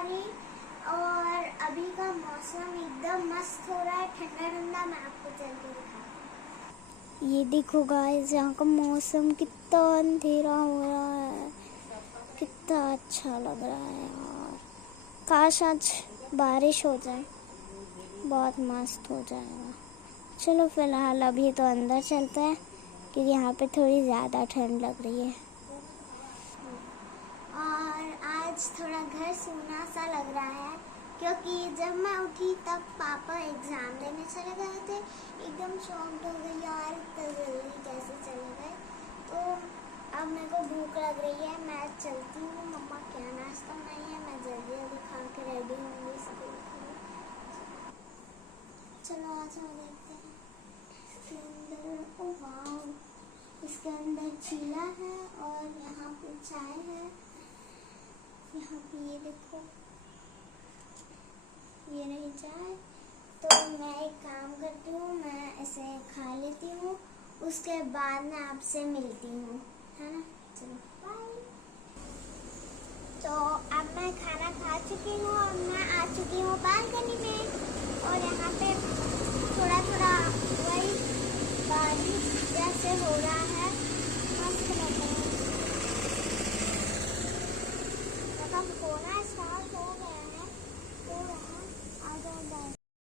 Sorry. और अभी का मौसम एकदम मस्त हो रहा है, ठंडा ठंडा। मैं आपको चल के दिखाऊं। ये देखो गाइस, यहाँ का मौसम कितना अंधेरा हो रहा है, कितना अच्छा लग रहा है यार। काश आज बारिश हो जाए, बहुत मस्त हो जाएगा। चलो फिलहाल अभी तो अंदर चलते हैं, क्योंकि यहाँ पे थोड़ी ज़्यादा ठंड लग रही है। और आज थोड़ा घर सूना सा लग रहा है, क्योंकि जब मैं उठी तब पापा एग्ज़ाम देने चले गए थे। एकदम शॉक्ड हो गई यार, इतना जल्दी कैसे चले गए। तो अब मेरे को भूख लग रही है, मैं चलती हूँ। मम्मा क्या नाश्ता बनाई है, मैं जल्दी जल्दी खा के रेडी होंगी स्कूल के लिए। चलो आज हम देखते हैं। इसके अंदर ओ वाव, इसके अंदर चीला है और यहाँ पे चाय है। यहाँ पे ये देखो, ये रही चाय। तो मैं एक काम करती हूँ, मैं इसे खा लेती हूँ, उसके बाद मैं आपसे मिलती हूँ, है ना। चलो बाय। तो अब मैं खाना खा चुकी हूँ और मैं आ चुकी हूँ बालकनी में। और यहाँ पे थोड़ा थोड़ा